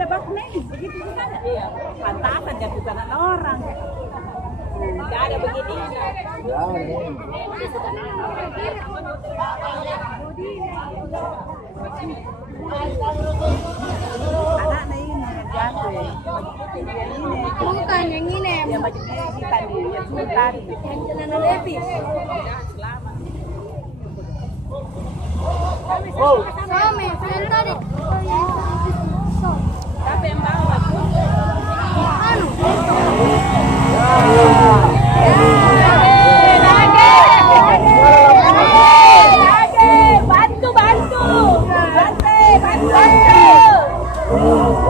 ada bak nih, begitu juga ada. Iya, pantasan jatuh tangan orang. Enggak ada begini. Ya, Anak ini jatuh. Ini. Bukan yang ini. Yang bajunya kita nih, yang sultan. Yang celana levis. Sama, saya tadi. Siapa yang bawa? Anu.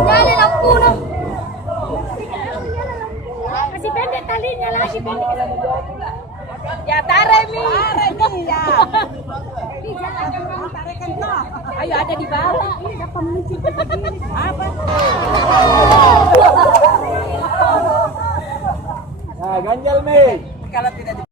Nyala lampu noh. Masih pendek talinya lagi pendek. Ya taremi ya. Ayo ada di bawah. Apa? ganjal nih. Kalau tidak